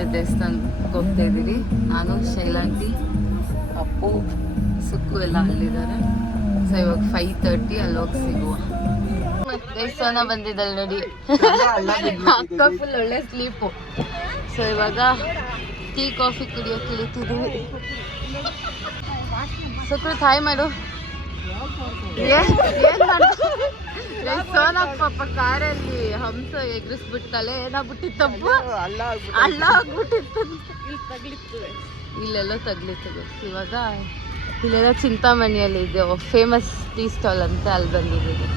ಆಂಜನೇಯ ದೇವಸ್ಥಾನಕ್ಕೆ ಹೋಗ್ತಾ ಇದ್ದೀರಿ. ನಾನು ಶೈಲಾಂಟಿ, ಅಪ್ಪು, ಸುಕ್ಕು ಎಲ್ಲ ಅಲ್ಲಿದ್ದಾರೆ. ಸೊ ಇವಾಗ 5:30 ಅಲ್ಲಿ ಹೋಗಿ ಸಿಗುವ. ಸೋನ ಬಂದಿದ್ದಲ್ಲ ನೋಡಿ, ಅಕ್ಕ ಫುಲ್ ಒಳ್ಳೆ ಸ್ಲೀಪು. ಸೊ ಇವಾಗ ಟೀ ಕಾಫಿ ಕುಡಿಯೋಕೆ ಇಳಿತಿದ್ದೀವಿ. ಸುಕೃತ್ ಹಾಯ್ ಮಾಡು. ಏನ್ ಸೋನಾ ಪಾಪ ಕಾರಲ್ಲಿ ಹಂಸ ಎಗ್ರಿಸ್ಬಿಟ್ಟಲೆ ಏನಾಗ್ಬಿಟ್ಟಿತ್ತಪ್ಪ, ಅಲ್ಲ ಆಗ್ಬಿಟ್ಟಿತ್ತು. ಇಲ್ಲೆಲ್ಲ ತಗ್ಲಿತ್ತು. ಇವಾಗ ಇಲ್ಲೆಲ್ಲ ಚಿಂತಾಮಣಿಯಲ್ಲಿ ಇದೆ ಫೇಮಸ್ ಟೀ ಸ್ಟಾಲ್ ಅಂತ, ಅಲ್ಲಿ ಬಂದಿದ್ದೀವಿ.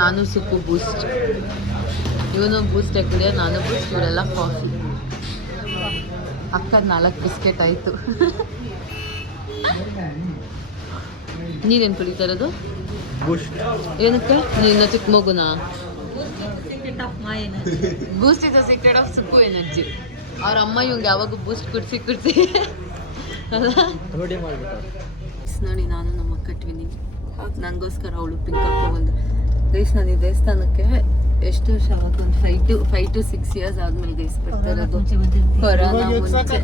ನಾನು ಸುಕ್ಕು ಬೂಸ್ಟ್, ಇವನು ಬೂಸ್ಟ್ ಕುಡಿಯೋ, ನಾನು ಬೂಸ್ಟ್, ಇವರೆಲ್ಲ ಕಾಫಿ. ಅಕ್ಕದ 4 ಬಿಸ್ಕೆಟ್ ಆಯಿತು. ನೀನೇನು ಕುಡಿತಾ ಇರೋದು? ಏನಕ್ಕೆ? ನೀನು ಚಿಕ್ಕ ಮಗುನಾ? Boost is the secret of ಸುಕ್ಕು ಎನರ್ಜಿ. ಅವ್ರ ಅಮ್ಮ ಇವಂಗೆ ಯಾವಾಗ ಬೂಸ್ಟ್ ಕುಡಿಸಿ ನೋಡಿ. ನಾನು ನಮ್ಮ ಅಕ್ಕ ಟ್ವಿನ್ನಿಂಗ್, ನನಗೋಸ್ಕರ ಅವಳು ಪಿಂಕ್ ಹಾಕೊಂಡು ಗೈಸ್. ನಾನು ಈ ದೇವಸ್ಥಾನಕ್ಕೆ ಎಷ್ಟು ವರ್ಷ ಆಗುತ್ತೆ? ಒಂದು 5 to 6 years ಆದ್ಮೇಲೆ ಗೈಸ್ ಬರ್ತಾ ಇರೋದು. ಕೊರೋನಾ ಮುಂಚೆ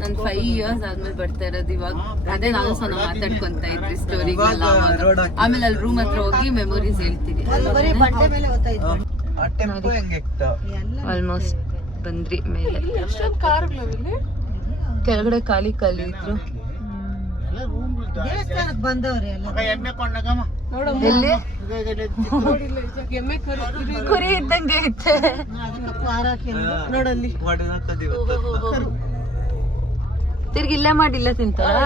ನಾನು 5 years ಆದ್ಮೇಲೆ ಬರ್ತಾ ಇರೋದು. ಇವಾಗ ಅದೇ ನಾನು ಸಹ ಮಾತಾಡ್ಕೊಂತ ಇದ್ರಿ ಸ್ಟೋರಿಗೆಲ್ಲ. ಆಮೇಲೆ ಅಲ್ಲಿ ರೂಮ್ ಹತ್ರ ಹೋಗಿ ಮೆಮೊರೀಸ್ ಹೇಳ್ತೀರಿ. ಆಲ್ಮೋಸ್ಟ್ ಬಂದ್ರಿ ಮೇಲೆ. ಕೆಳಗಡೆ ಖಾಲಿ ಇದ್ರು. ಕುರಿ ಇದ್ದಂಗೆ ಐತೆ ನೋಡಲ್ಲಿ. ತಿರ್ಗಿ ಇಲ್ಲೇ ಮಾಡಿಲ್ಲ ತಿಂತಾರ.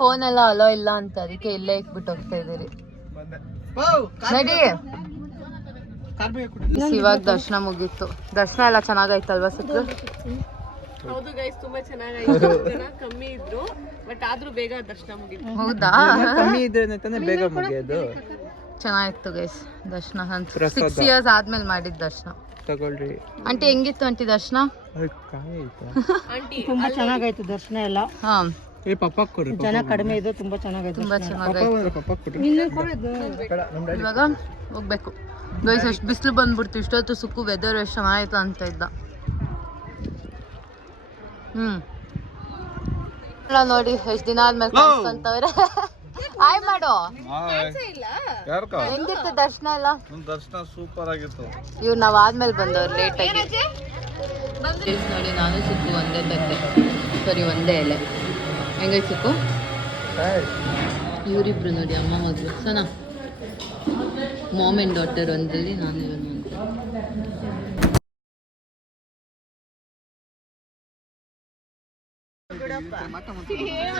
ಫೋನ್ ಎಲ್ಲ ಅಲೋ ಇಲ್ಲ ಅಂತ, ಅದಕ್ಕೆ ಇಲ್ಲೇ ಇಟ್ಬಿಟ್ಟು ಹೋಗ್ತಾ ಇದೀರಿ. ನಡಿ. ಇವಾಗ ದರ್ಶನ ಮುಗೀತು. ದರ್ಶನ ಎಲ್ಲ ಚೆನ್ನಾಗೈತಲ್ವಾ ಸುಕ್ಕು? ಹೌದು ಗೈಸ್, ತುಂಬಾ ಚೆನ್ನಾಗಾಯ್ತು. ಜನ ಕಮ್ಮಿ ಇದ್ರು, ಬಟ್ ಆದ್ರೂ ಬೇಗ ದರ್ಶನ ಮುಗಿತು. ಹೌದಾ? ಕಮ್ಮಿ ಇದ್ರೆ ಬೇಗ ಮುಗಿಯೋದು. ಚೆನ್ನಾಗಿತ್ತು ಗೈಸ್ ದರ್ಶನ. 6 years ಆದ್ಮೇಲೆ ಮಾಡಿದ ದರ್ಶನ. ತಗೊಳ್ರಿ ಆಂಟಿ, ಹೆಂಗಿತ್ತು ಆಂಟಿ ದರ್ಶನ? ಆಂಟಿ ತುಂಬಾ ಚೆನ್ನಾಗಾಯ್ತು ದರ್ಶನ ಎಲ್ಲ. ಹಾ, ಜನ ಕಡಿಮೆ ಇದೆ, ತುಂಬಾ ಚೆನ್ನಾಗಾಯ್ತು. ತುಂಬಾ ಚೆನ್ನಾಗಾಯ್ತು. ಇವಾಗ ಹೋಗ್ಬೇಕು ಗೈಸ್. ಅಷ್ಟು ಬಿಸಿಲು ಬಂದ್ಬಿಡ್ತು. ಇಷ್ಟೊತ್ತು ಸುಕ್ಕು ವೆದರ್ ಎಷ್ಟು ಚೆನ್ನಾಗಿತ್ತು ಅಂತ ಇದ್ದ. ನೋಡಿ ಎಷ್ಟು ದಿನ ಆದ್ಮೇಲೆ ಕಾಣಿಸ್ತಂತವ್ರೆ. ಹಾಯ್ ಮಾಡು. ಹೆಂಗಿತ್ತು ದರ್ಶನ ಎಲ್ಲ? ದರ್ಶನ ಸೂಪರ್ ಆಗಿತ್ತು. ಇವ್ರು ನಾವ್ ಆದ್ಮೇಲೆ ಬಂದವ್ರು ಲೇಟ್ ಆಗಿ. ನೋಡಿ, ನಾನು ಸುಕ್ಕು ಒಂದೇ ತಟ್ಟೆ, ಸರಿ ಒಂದೇ ಎಲೆ. ಹೆಂಗೈತೆ ಸುಕ್ಕು? ಇವರಿಬ್ರು ನೋಡಿ, ಅಮ್ಮ ಮಗಳು ಸನಾ, ಮಾಮ್ ಆ್ಯಂಡ್ ಡಾಟರ್ ಒಂದ್ರಲ್ಲಿ, ನಾನು ಇವನು ಅಂತ.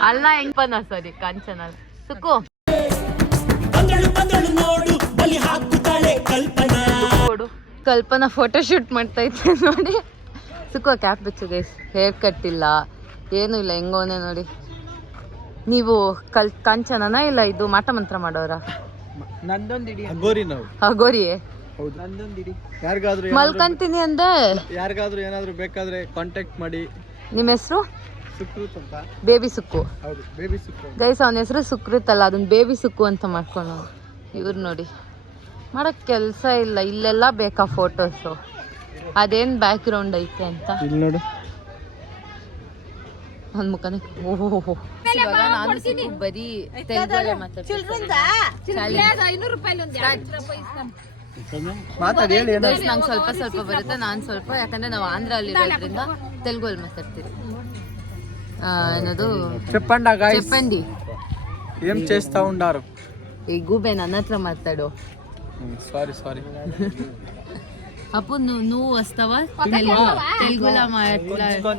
ಅಲ್ಲ ಹೆಂಗಪ್ಪನ ಸರಿ ಕಾಂಚನ ಸುಕ್ಕು ಕಲ್ಪನಾ ಫೋಟೋ ಶೂಟ್ ಮಾಡ್ತಾ ಇದ್ದೆ ನೋಡಿ. ಸುಕ್ಕು ಕ್ಯಾಪ್ ಬಿಚ್ಚು ಗೈಸ್. ಹೇರ್ ಕಟ್ ಇಲ್ಲ, ಏನೂ ಇಲ್ಲ, ಹೆಂಗೋನೆ ನೋಡಿ. ನೀವು ಕಾಂಚನನ ಇಲ್ಲ ಇದು ಮಾಟ ಮಂತ್ರ ಮಾಡೋರ? ಅಗೋರಿಯೇ? ಮಲ್ಕಂತೀನಿ ಅಂದೆ. ಯಾರಿಗಾದ್ರೂ ಏನಾದ್ರು ಬೇಕಾದ್ರೆ ಕಾಂಟ್ಯಾಕ್ಟ್ ಮಾಡಿ. ನಿಮ್ಮ ಹೆಸರು? ಸುಕೃತ್ ಅಂತ. ಬೇಬಿ ಸುಕ್ಕು. ಹೌದು, ಬೇಬಿ ಸುಕ್ಕು ಗೈಸ್. ಅವನ ಹೆಸರು ಸುಕೃತ್ ಅಲ್ಲ, ಅದನ್ನ ಬೇಬಿ ಸುಕ್ಕು ಅಂತ ಮಾಡ್ಕೊಂಡು. ಇವ್ರು ನೋಡಿ, ಮಾಡಕ್ ಕೆಲಸ ಇಲ್ಲ. ಇಲ್ಲೆಲ್ಲ ಬೇಕಾ ಫೋಟೋಸು? ಅದೇನ್ ಬ್ಯಾಕ್ ಗ್ರೌಂಡ್ ಐತೆ ಅಂತ ಇಲ್ಲಿ ನೋಡು. ಒಂದ್ ಮುಖನೇ. ಓಹೋ, ಇವಾಗ ನಾನು ಸುಕ್ಕು ಬರೀ ತೆಲುಗಲ್ಲೇ ಮಾತಾಡ್ತೀನಿ. ನಂಗೆ ಸ್ವಲ್ಪ ಸ್ವಲ್ಪ ಬರುತ್ತೆ, ನಾನು ಸ್ವಲ್ಪ, ಯಾಕಂದ್ರೆ ನಾವು ಆಂಧ್ರ ಅಲ್ಲಿ ಇರೋದ್ರಿಂದ ತೆಲುಗಲ್ಲಿ ಮಾತಾಡ್ತೀವಿ. ಏನದು చెప్పండి ఏం చేస్తా ఉండారు? ఈ గూబే ನನ್ನ ಹತ್ರ మాట్లాడు. సారీ అప్పు నువ్వు వస్తావా? తెలుగులో మాట్లాడు.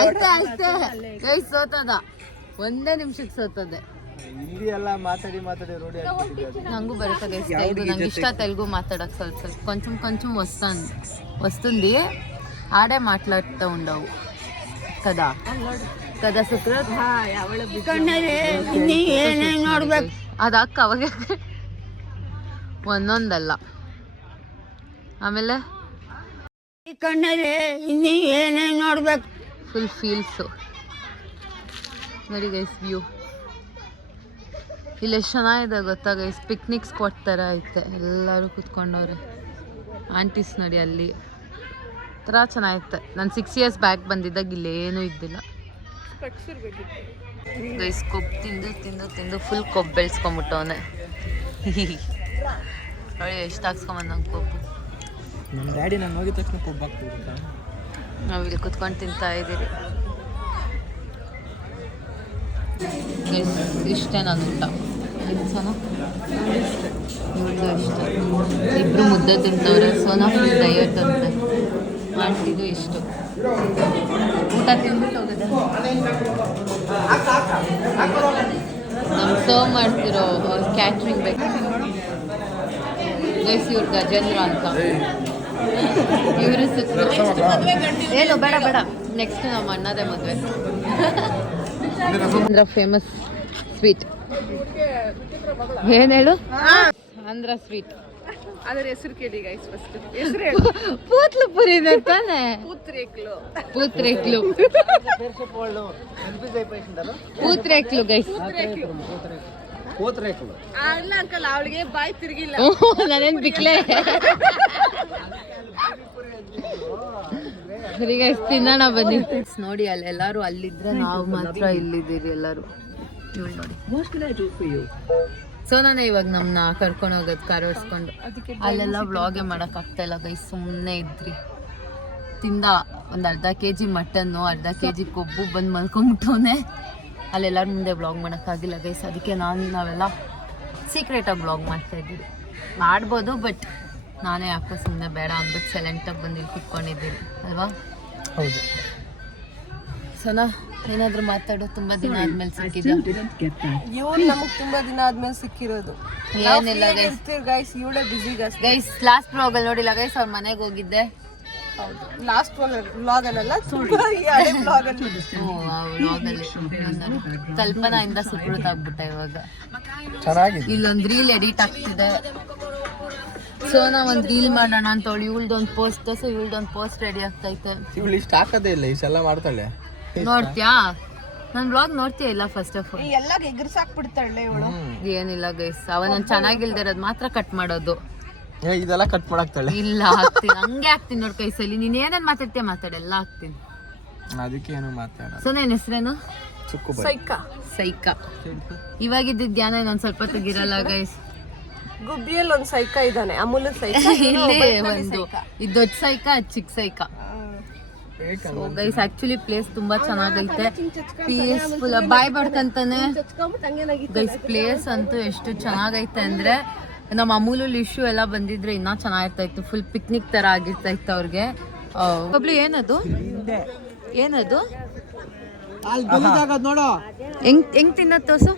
ಅಷ್ಟೇ ಗೈಸ್. ಸೋತದ, ಒಂದೇ ನಿಮಿಷಕ್ಕೆ ಸೋತದೆ. ಹಿಂದಿ ಎಲ್ಲ ಮಾತಾಡಿ ರೂಢಿ ಆಗ್ಬಿಟ್ಟಿದೆ. ನಂಗೂ ಬರುತ್ತೆ ಗೈಸ್ ತೆಲುಗು. ನಂಗೆ ಇಷ್ಟ ತೆಲುಗು మాట్లాడక. ಸ್ವಲ್ಪ కొంచెం వస్తుంది. ఆడే మాట్లాడుతూ ఉండవు కదా ಸುಕೃತ್. ಅದು ಅಕ್ಕ ಅವಾಗ ಒಂದೊಂದಲ್ಲ. ಆಮೇಲೆ ಫುಲ್ ಫೀಲ್ಸು ನೋಡಿ ಗೈಸ್. ವ್ಯೂ ಇಲ್ಲಿ ಎಷ್ಟು ಚೆನ್ನಾಗಿದೆ ಗೊತ್ತಾ ಗೈಸ್, ಪಿಕ್ನಿಕ್ ಸ್ಪಾಟ್ ಥರ ಐತೆ, ಎಲ್ಲರೂ ಕೂತ್ಕೊಂಡವ್ರೆ. ಆಂಟೀಸ್ ನೋಡಿ ಅಲ್ಲಿ ಥರ ಚೆನ್ನಾಗಿತ್ತೆ. ನಾನು 6 years ಬ್ಯಾಕ್ ಬಂದಿದ್ದಾಗ ಇಲ್ಲೇನೂ ಇದ್ದಿಲ್ಲ ಗೈಸ್. ಕೊಬ್ಬು ತಿಂದು ತಿಂದು ತಿಂದು ಫುಲ್ ಕೊಬ್ಬು ಬೆಳೆಸ್ಕೊಂಬಿಟ್ಟವನೆ. ನೋಡಿ ಎಷ್ಟು ಹಾಕ್ಸ್ಕೊಂಬಂದಂಗೆ ಕೊಬ್ಬು. ನಮ್ಮ ಡ್ಯಾಡಿ ನಾನು ಹೋಗಿದ ತಕ್ಷಣ ಕೊಬ್ಬು ಹಾಕ್ತಿದ್ರು. ನಾವು ಇಲ್ಲಿ ಕುತ್ಕೊಂಡು ತಿಂತಾ ಇದ್ದೀರಿ ಗೈಸ್. ಇಷ್ಟೇ ನಾನು ಊಟ. ಸೋನಾ ಇವ್ರದ್ದು ಇಷ್ಟ. ಇಬ್ಬರು ಮುದ್ದೆ ತಿಂತವ್ರೆ. ಸೋನಾ ಫುಲ್ ಡಯಟ್ ಅಂತೆ. ಆಂಟಿದು ಇಷ್ಟು ಊಟ ತಿಂದ್ಬಿಟ್ಟು ಹೋಗಿದೆ. ನಮ್ಗೆ ಸರ್ವ್ ಮಾಡ್ತಿರೋ ಕ್ಯಾಟ್ರಿಂಗ್ ಬೇಕು ಗೈಸ್. ಇವ್ರು ಗಜೇಂದ್ರ ಅಂತ, ಇವರು ಏನು ಬೇಡ ಬೇಡ, ನೆಕ್ಸ್ಟ್ ನಮ್ಮ ಅಣ್ಣದೇ ಮದುವೆ. ಆಂಧ್ರ ಫೇಮಸ್ ಸ್ವೀಟ್ ಏನು ಹೇಳು? ಆಂಧ್ರ ಸ್ವೀಟ್. ಅದರ ಹೆಸರು ಕೇಳಿ ಗೈಸ್. ಫಸ್ಟ್ ಹೆಸರು ಹೇಳಿ. ಪೂತ್ಲು ಪುರಿ ತಾನೆ. ಪೂತ್ರೇಕ್ಲು. పూత్రేకులు పూత్రేకులు గైస్. ಅಲ್ಲ ಅಂಕಲ್, ಅವಳಿಗೆ ಬಾಯಿ ತಿರುಗಿಲ್ಲ. ನಾನೇನು ಬಿಕ್ಲೆ. ಸರಿ ಗೈಸ್, ತಿನ್ನೋಣ ಬನ್ನಿ. ನೋಡಿ ಅಲ್ಲಿ ಎಲ್ಲರೂ ಅಲ್ಲಿದ್ರೆ ನಾವು ಮಾತ್ರ ಇಲ್ಲಿದ್ದೀರಿ ಎಲ್ಲರೂ. ನೋಡಿ ಸೊ ನಾನು ಇವಾಗ ನಮ್ಮನ್ನ ಕರ್ಕೊಂಡು ಹೋಗೋದು ಕಾರ್ ಓಡಿಸ್ಕೊಂಡು. ಅಲ್ಲೆಲ್ಲ ವ್ಲಾಗೇ ಮಾಡೋಕ್ಕಾಗ್ತಾ ಇಲ್ಲ ಗೈಸ್, ಸುಮ್ಮನೆ ಇದ್ರಿ. ತಿಂದ ಒಂದು ಅರ್ಧ kg ಮಟನ್ನು, ಅರ್ಧ kg ಕೊಬ್ಬು ಬಂದು ಮಲ್ಕೊಂಬಿಟ್ಟವನೆ. ಅಲ್ಲೆಲ್ಲರ ಮುಂದೆ ವ್ಲಾಗ್ ಮಾಡೋಕ್ಕಾಗಿಲ್ಲ ಗೈಸ್. ಅದಕ್ಕೆ ನಾವೆಲ್ಲ ಸೀಕ್ರೆಟಾಗಿ ವ್ಲಾಗ್ ಮಾಡ್ತಾಯಿದ್ದೀವಿ. ಮಾಡ್ಬೋದು, ಬಟ್ ನಾನೇ ಯಾಕೋ ಸುಮ್ಮನೆ ಬೇಡ ಅಂದ್ಬಿಟ್ಟು ಸೈಲೆಂಟಾಗಿ ಬಂದು ಇಲ್ಲಿ ಕುತ್ಕೊಂಡಿದ್ದೀರಿ ಅಲ್ವಾ? ಹೌದು. ಸನಾ ಏನಾದರೂ ಮಾತಾಡೋ, ತುಂಬಾ ದಿನ ಆದ್ಮೇಲೆ ಸಿಕ್ಕಿದ್ಯಾ? ಇವ್ರು ನಮಗೆ ತುಂಬಾ ದಿನ ಆದ್ಮೇಲೆ ಸಿಕ್ಕಿರೋದು. ಏನಿಲ್ಲ ಗೈಸ್, ಗೈಸ್ ಇವಳೇ ಬಿಸಿ ಗೈಸ್. ಲಾಸ್ಟ್ ವ್ಲಾಗಲ್ಲಿ ನೋಡಿಲ್ಲ ಗೈಸ್, ಅವ್ರ ಮನೆಗೆ ಹೋಗಿದ್ದೆ. ಲಾಸ್ಟ್ ವ್ಲಾಗ್ ಅನ್ನಲ್ಲ, ವ್ಲಾಗಲ್ಲಿ ಕಲ್ಪನಾ ಇಂದ ಸುಕೃತ ಆಗ್ಬಿಟ್ಟ. ಇವಾಗ ಚೆನ್ನಾಗಿದೆ. ಇಲ್ಲೊಂದು ರೀಲ್ ಎಡಿಟ್ ಆಗ್ತಿದೆ. ಸೊ ನಾವು ಒಂದು ರೀಲ್ ಮಾಡೋಣ ಅಂತ ಅವಳು ಇವಳ್ದೊಂದು ಪೋಸ್ಟ್, ಸೊ ಇವಳ್ದೊಂದು ಪೋಸ್ಟ್ ರೆಡಿ ಆಗ್ತೈತೆ. ಇವಳು ಇಷ್ಟ ಹಾಕೋದೇ ಇಲ್ಲ, ಇಷ್ಟೆಲ್ಲ ಮಾಡ್ತಾಳೆ. ನೋಡ್ತೀಯಾ? ನನ್ನ ವ್ಲಾಗ್ ನೋಡ್ತೀಯ ಇಲ್ಲ? ಫಸ್ಟ್ ಆಫ್ ಆಲ್ ಎಲ್ಲ ಎಗರ್ಸಾಕ್ಬಿಡ್ತಾಳೆ ಇವಳು. ಏನಿಲ್ಲ ಗೈಸ್, ಅವನೊಂದು ಚೆನ್ನಾಗಿಲ್ದಿರೋದು ಮಾತ್ರ ಕಟ್ ಮಾಡೋದು. ಇದೆಲ್ಲ ಕಟ್ ಮಾಡಾಕ್ತಾಳೆ. ಇಲ್ಲ ಹಾಕ್ತೀನಿ, ಹಂಗೆ ಹಾಕ್ತೀನಿ ನೋಡಿ ಕೈಸಲ್ಲಿ. ನೀನು ಏನೇನು ಮಾತಾಡ್ತೀಯ ಮಾತಾಡೆಲ್ಲ ಹಾಕ್ತೀನಿ. ಅದಕ್ಕೆ ಏನು ಮಾತಾಡೋದು. ಸೊ ನನ್ನ ಹೆಸರೇನು? ಸೈಕಾ. ಸೈಕಾ. ಇವಾಗಿದ್ದ ಜ್ಞಾನ ಇನ್ನೊಂದು ಸ್ವಲ್ಪ ತೆಗಿರಲ್ಲ ಗೈಸ್. ಗುಬ್ಬಿಯಲ್ಲಿ ಒಂದು ಸೈಕಾ ಇದ್ದಾನೆ, ಅಮೂಲ್ ಸೈಕಾ. ಇಲ್ಲೇ ಒಂದು ಇದು ದೊಡ್ಡ ಸೈಕಾ, ಚಿಕ್ಕ ಸೈಕಾ. ಸೊ ಗೈಸ್ ಆಕ್ಚುಲಿ ಪ್ಲೇಸ್ ತುಂಬಾ ಚೆನ್ನಾಗೈತೆ, ಪೀಸ್ಫುಲ್. ಬಾಯ್ ಬಡ್ಕಂತಾನೆ ಗೈಸ್. ಪ್ಲೇಸ್ ಅಂತೂ ಎಷ್ಟು ಚೆನ್ನಾಗೈತೆ ಅಂದ್ರೆ, ನಮ್ಮ ಅಮೂಲು ಇಶ್ಯೂ ಎಲ್ಲ ಬಂದಿದ್ರೆ ಇನ್ನೂ ಚೆನ್ನಾಗಿರ್ತಾ ಇತ್ತು. ಫುಲ್ ಪಿಕ್ನಿಕ್ ತರ ಆಗಿರ್ತಾ ಇತ್ತು ಅವ್ರಿಗೆ. ಒಬ್ಳು ಏನದು ಏನದು ನೋಡು ಹೆಂಗ್ ತಿನ್ನೋದು ತೋಸು?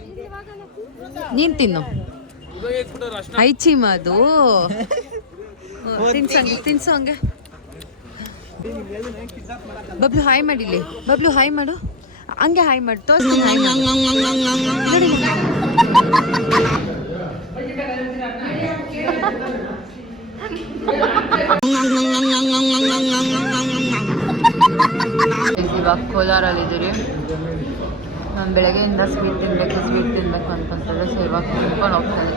ನೀನ್ ತಿನ್ನು. ಐಚಿಮ ಅದು. ತಿನ್ಸು ಹಂಗೆ. ಬಬ್ಲು ಹಾಯ್ ಮಾಡಿಲಿ. ಬಬ್ಲು ಹಾಯ್ ಮಾಡು, ಹಂಗೆ ಹಾಯ್ ಮಾಡು. ತೋರಿಸ್ತೀನಿ ಹಾಯ್ ಮಾಡಿ. ಇವಾಗ ಕೋಲಾರಲ್ಲಿದ್ದೀರಿ. ನಾನು ಬೆಳಗ್ಗೆಯಿಂದ ಸ್ವೀಟ್ ತಿನ್ನಬೇಕು ಅಂತಂದ್ರೆ, ಸೊ ಇವಾಗ ತಿನ್ಕೊಂಡು ಹೋಗ್ತಾನೆ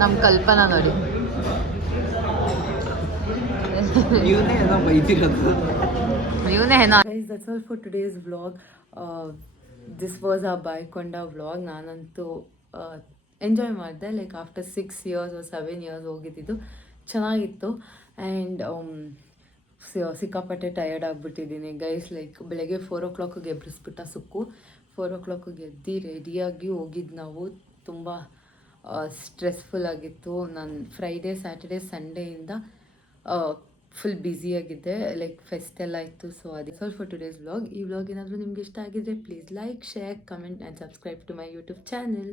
ನಮ್ಮ ಕಲ್ಪನಾ. ನೋಡಿ ಇವನೇ ಏನೋ. That's all for today's vlog. This was a ಬಾಯ್ಕೊಂಡ ವ್ಲಾಗ್. ನಾನಂತೂ ಎಂಜಾಯ್ ಮಾಡಿದೆ. Like after 6 years or 7 years ಹೋಗಿದ್ದು ಚೆನ್ನಾಗಿತ್ತು. ಆ್ಯಂಡ್ ಸಿಕ್ಕಾಪಟ್ಟೆ ಟಯರ್ಡ್ ಆಗಿಬಿಟ್ಟಿದ್ದೀನಿ ಗೈಸ್. ಲೈಕ್ ಬೆಳಗ್ಗೆ 4 o'clock ಎಬ್ಬಿಸ್ಬಿಟ್ಟ ಸುಕ್ಕು. 4 o'clock ಎದ್ದು ರೆಡಿಯಾಗಿ ಹೋಗಿದ್ದು ನಾವು. ತುಂಬ ಸ್ಟ್ರೆಸ್ಫುಲ್ ಆಗಿತ್ತು. ನಾನು ಫ್ರೈಡೇ, ಸ್ಯಾಟರ್ಡೇ, ಸಂಡೇಯಿಂದ ಫುಲ್ ಬ್ಯುಸಿಯಾಗಿದ್ದೆ. ಲೈಕ್ ಫೆಸ್ಟ್ ಎಲ್ಲ ಇತ್ತು. ಸೊ ಅದಕ್ಕೆ ಸ್ವಲ್ಪ ಟುಡೇಸ್ ವ್ಲಾಗ್. ಈ ವ್ಲಾಗ್ ಏನಾದರೂ ನಿಮ್ಗೆ ಇಷ್ಟ ಆಗಿದ್ರೆ please like, share, comment and subscribe to my YouTube channel.